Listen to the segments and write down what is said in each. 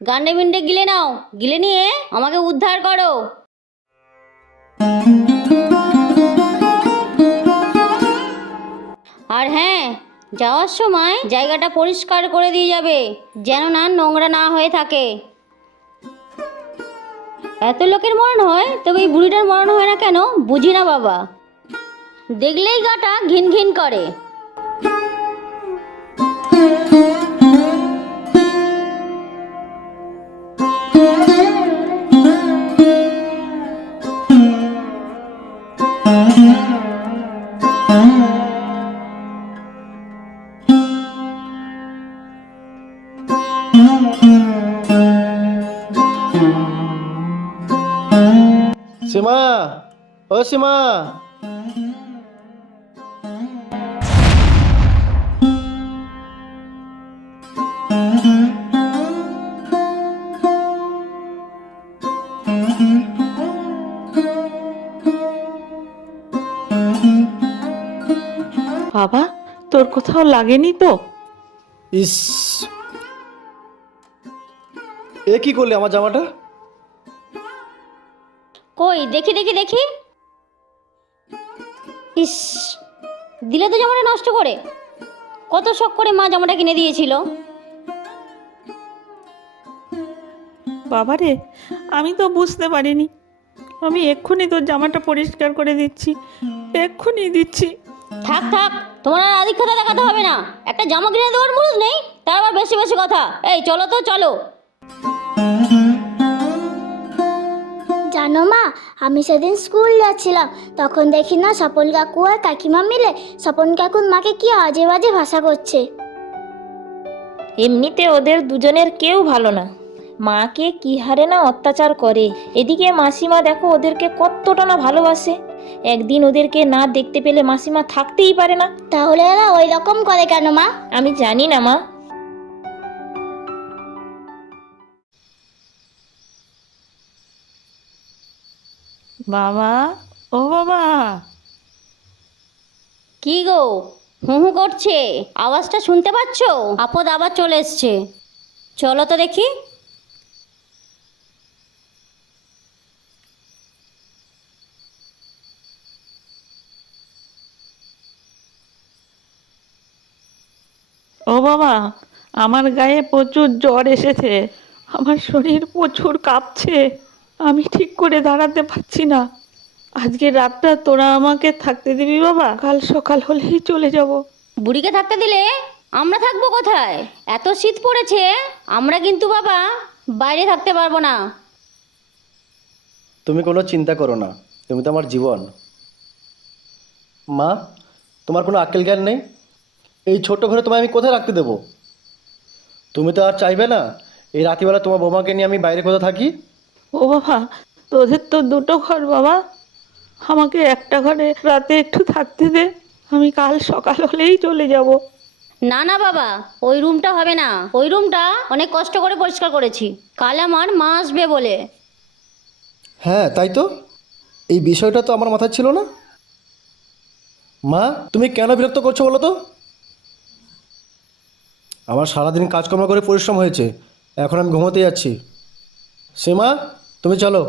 গান্ডে মিন্ডে গিলে নাও, গিলে নিয়ে আমাকে উদ্ধার করো। আর হ্যাঁ যাওয়ার সময় জায়গাটা পরিষ্কার করে দিয়ে যাবে, যেন না নোংরা না হয়ে থাকে। এত লোকের মরণ হয়, তবে এই বুড়িটার মরণ হয় না কেন? বুঝি না বাবা। দেখলেই গাটা ঘিন ঘিন করে। ও সীমা। বাবা তোর কোথাও লাগেনি তো? ইস। এ কি করলে আমার জামাটা? কই দেখি দেখি দেখি। ইস দিলে তো জামাটা নষ্ট করে। কত শখ করে মা জামাটা কিনে দিয়েছিল। বাবারে আমি তো বুঝতে পারিনি। আমি এক্ষুনি তোর জামাটা পরিষ্কার করে দিচ্ছি। এক্ষুনি দিচ্ছি। থাক থাক তোমার আর আধিক্যতা দেখাতে হবে না। একটা জামা কিনে দেওয়ার মুরুদ নেই তার আবার বেশি বেশি কথা। এই চলো তো চলো। জানো মা আমি সেদিন স্কুল যাচ্ছিলাম। তখন দেখি না স্বপন কাকু আর কাকিমা মিলে স্বপন কাকুর মাকে কি আজে বাজে ভাষা করছে। এমনিতে ওদের দুজনের কেউ ভালো না। মাকে কি হারে না অত্যাচার করে। এদিকে মাসিমা দেখো ওদেরকে কতটা না ভালোবাসে। একদিন ওদেরকে না দেখতে পেলে মাসিমা থাকতেই পারে না। তাহলে ওই রকম করে কেন মা? আমি জানি না মা। বাবা ও বাবা। কি গো? হু হু করছে? আওয়াজটা শুনতে পাচ্ছ? আপদ আবার চলে এসছে। চলো তো দেখি। ও বাবা আমার গায়ে প্রচুর জ্বর এসেছে। আমার শরীর প্রচুর কাঁপছে। আমি ঠিক করে দাঁড়াতে পারছি না। আজকে রাতটা তোরা আমাকে থাকতে দিবি বাবা। কাল সকাল হলেই চলে যাব। বুড়িকে থাকতে দিলে? আমরা থাকব কোথায়? এত শীত পড়েছে আমরা কিন্তু বাবা বাইরে থাকতে পারব না। তুমি কোনো চিন্তা করো না তুমি তো আমার জীবন। মা তোমার কোনো আক্কেল জ্ঞান নেই? এই ছোট্ট ঘরে তোমায় আমি কোথায় রাখতে দেবো? তুমি তো আর চাইবে না এই রাতিবেলা তোমার বৌমাকে নিয়ে আমি বাইরে কোথাও থাকি? ও বাবা তোদের তো দুটো ঘর বাবা। আমাকে একটা ঘরে রাতে একটু থাকতে দে আমি কাল সকাল হলেই চলে যাব। না না বাবা ওই রুমটা হবে না। ওই রুমটা অনেক কষ্ট করে পরিষ্কার করেছি। কাল আমার মা আসবে বলে। হ্যাঁ তাই তো? এই বিষয়টা তো আমার মাথায় ছিল না। মা তুমি কেন বিরক্ত করছ বলো তো? আমার সারাদিন কাজকর্ম করে পরিশ্রম হয়েছে। এখন আমি ঘুমোতে যাচ্ছি। সীমা তুমি চলো।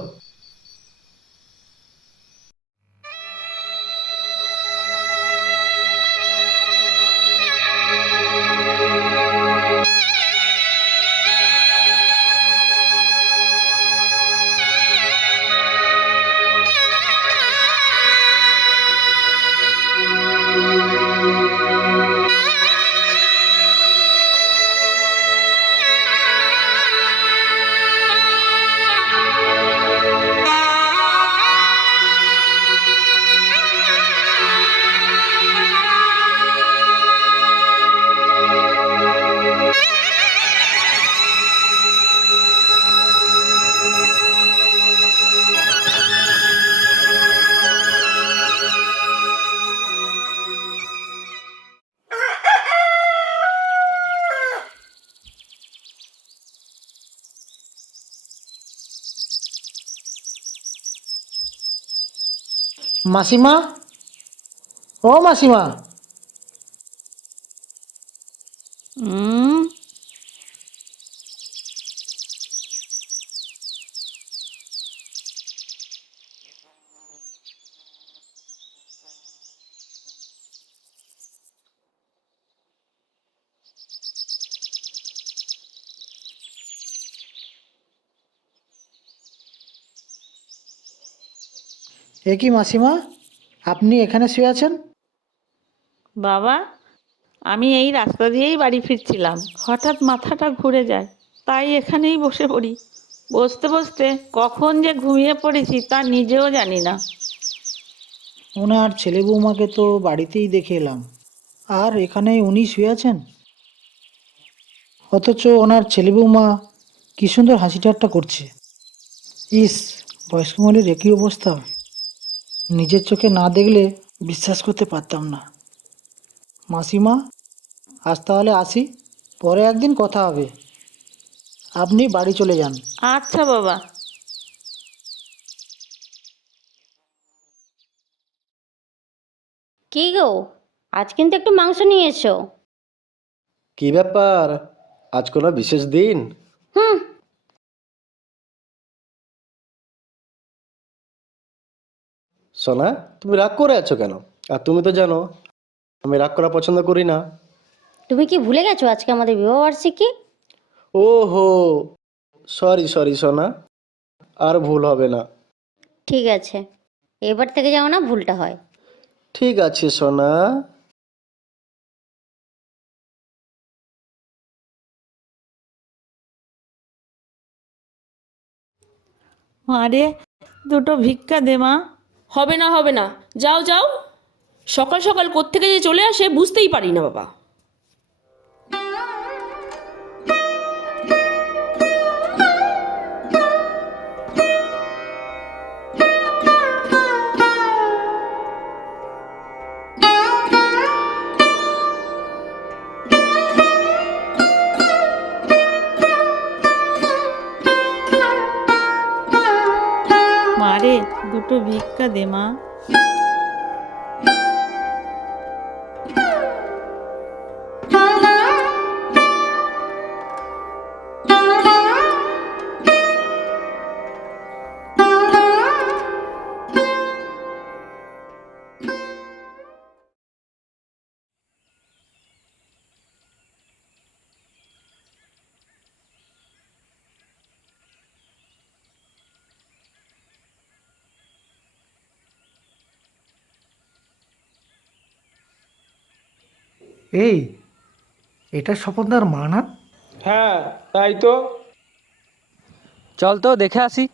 মাসিমা ও মাসিমা উম, এ কি মাসিমা? আপনি এখানে শুয়ে আছেন? বাবা আমি এই রাস্তা দিয়েই বাড়ি ফিরছিলাম। হঠাৎ মাথাটা ঘুরে যায় তাই এখানেই বসে পড়ি। বসতে বসতে কখন যে ঘুমিয়ে পড়েছি তা নিজেও জানি না। ওনার ছেলে বৌমাকে তো বাড়িতেই দেখে এলাম। আর এখানে উনি শুয়ে আছেন? অথচ ওনার ছেলে বৌমা কি সুন্দর হাসি ঠাট্টা করছে। ইস বয়স্ক মহিলার একই অবস্থা? নিজের চোখে না দেখলে বিশ্বাস করতে পারতাম না। মাসিমা আজ তাহলে আসি পরে একদিন কথা হবে। আপনি বাড়ি চলে যান। আচ্ছা বাবা। কি গো আজ কিন্তু একটু মাংস নিয়ে এসো। কি ব্যাপার? আজ কোনো বিশেষ দিন? হুম সোনা তুমি রাগ করে আছো কেন? আর তুমি তো জানো আমি রাগ করা পছন্দ করি না। তুমি কি ভুলে গেছো আজকে আমাদের বিবাহবার্ষিকী ও হো সরি সরি সোনা আর ভুল হবে না। ঠিক আছে এবার থেকে যাও না ভুলটা হয়। ঠিক আছে সোনা। আরে দুটো ভিক্ষা দে মা। হবে না হবে না। যাও যাও। সকাল সকাল কোত্থেকে যে চলে আসে বুঝতেই পারি না, বাবা। দুটো ভিক্ষা দে মা। এই এটা স্বপনদার মা না? হ্যাঁ তাই তো। চল তো দেখে আসি।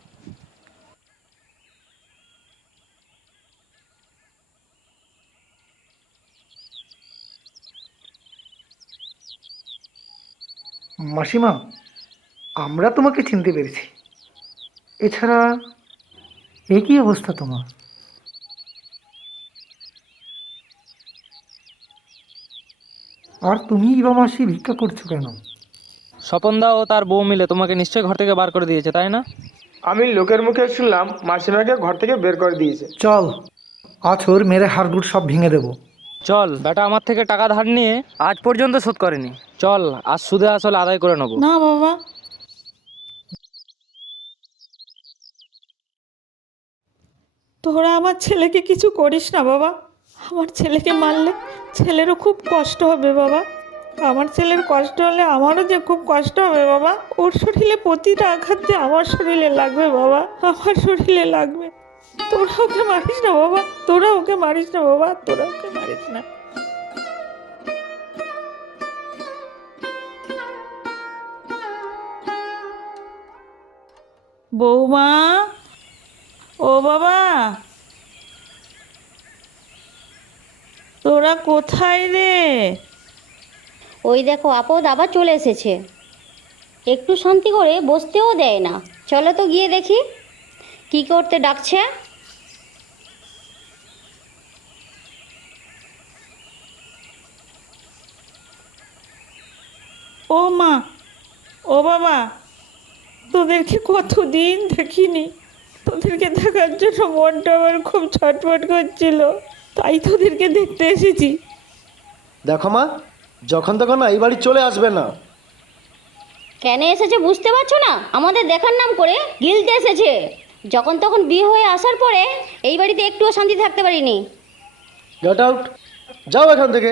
মাসিমা আমরা তোমাকে চিনতে পেরেছি। এছাড়া একই অবস্থা তোমার? আর তুমি বা মাসি ভিক্ষা করছ কেন? স্বপনদা ও তার বউ মিলে তোমাকে নিশ্চয়ই ঘর থেকে বার করে দিয়েছে তাই না? আমি লোকের মুখে শুনলাম মাসিমাকে ঘর থেকে বের করে দিয়েছে। চল আজ ওর মেরে হাড়গুড় সব ভেঙে দেবো। চল বেটা আমার থেকে টাকা ধার নিয়ে আজ পর্যন্ত শোধ করেনি। চল আজ সুদে আসলে আদায় করে নেব। না বাবা। তোরা আমার ছেলেকে কিছু করিস না বাবা। আমার ছেলেকে মারলে ছেলেরও খুব কষ্ট হবে বাবা। আমার ছেলের কষ্ট হলে আমারও যে খুব কষ্ট হবে বাবা। ওর শরীরে প্রতিটা আঘাত যে আমার শরীরে লাগবে বাবা, আমার শরীরে লাগবে। তোরা ওকে মারিস না বাবা, তোরা ওকে মারিস না বাবা, তোরা ওকে মারিস না। বৌমা, ও বাবা। তোরা কোথায় রে? ওই দেখো আপদ আবার চলে এসেছে। একটু শান্তি করে বসতেও দেয় না। চলো তো গিয়ে দেখি কি করতে ডাকছে। ও মা ও বাবা তোদেরকে কতদিন দেখিনি। তোদেরকে দেখার জন্য মনটা আমার খুব ছটফট করছিল। তাই তোদেরকে দেখতে এসেছি। দেখো মা যখন তখন না এই বাড়ি চলে আসবে না। কেন এসেছে বুঝতে পারছ না? আমাদের দেখার নাম করে গিলতে এসেছে। যখন তখন বিয়ে হয়ে আসার পরে এই বাড়িতে একটুও শান্তি থাকতে পারিনি। গেট আউট যাও এখান থেকে।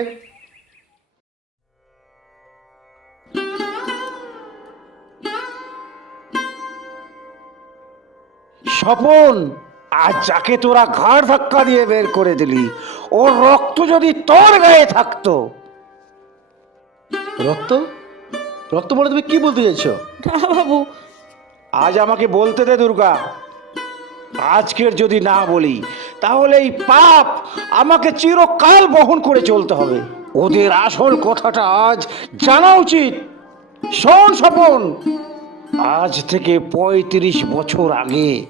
স্বপন! আর যাকে তোরা ঘাড় ধাক্কা দিয়ে বের করে দিলি ওর রক্ত যদি তোর গায়ে থাকতো। রক্ত? রক্ত বলে তুমি কি বলতে চাইছো? না বাবু। আজ আমাকে বলতে দে দুর্গা। আজকের যদি না বলি তাহলে এই পাপ আমাকে চিরকাল বহন করে চলতে হবে। ওদের আসল কথাটা আজ জানা উচিত। শোন স্বপন। আজ থেকে পঁয়ত্রিশ বছর আগে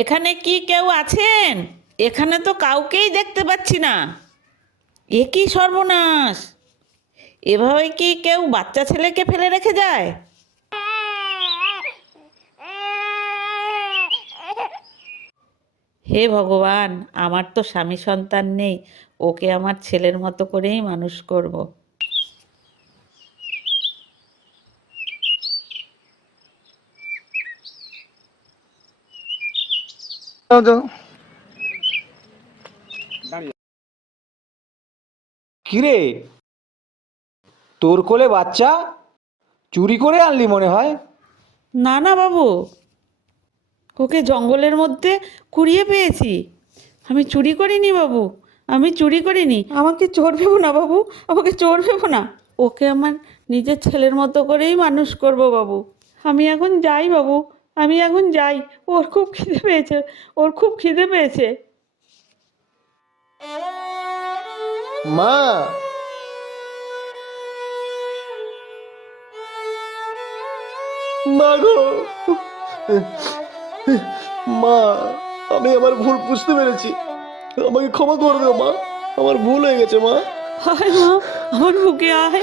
এখানে কি কেউ আছেন? এখানে তো কাউকেই দেখতে পাচ্ছি না। এ কি সর্বনাশ? এভাবে কি কেউ বাচ্চা ছেলেকে ফেলে রেখে যায়? হে ভগবান, আমার তো স্বামী সন্তান নেই। ওকে আমার ছেলের মতো করেই মানুষ করব। কিরে? তোর কোলে বাচ্চা চুরি করে আনলি মনে হয়? না না বাবু ওকে জঙ্গলের মধ্যে কুড়িয়ে পেয়েছি। আমি চুরি করিনি বাবু আমি চুরি করিনি। আমাকে চোর ভেবো না বাবু আমাকে চোর ভেবো না। ওকে আমার নিজের ছেলের মতো করেই মানুষ করব বাবু। আমি এখন যাই বাবু। আমি এখন যাই। ওর খুব খিদে পেয়েছে। ওর খুব খিদে পেয়েছে। মা! মা গো! মা আমি আমার ভুল বুঝতে পেরেছি। আমাকে ক্ষমা করে দাও মা। আমার ভুল হয়ে গেছে মা। আয় মা আমার বুকে আয়।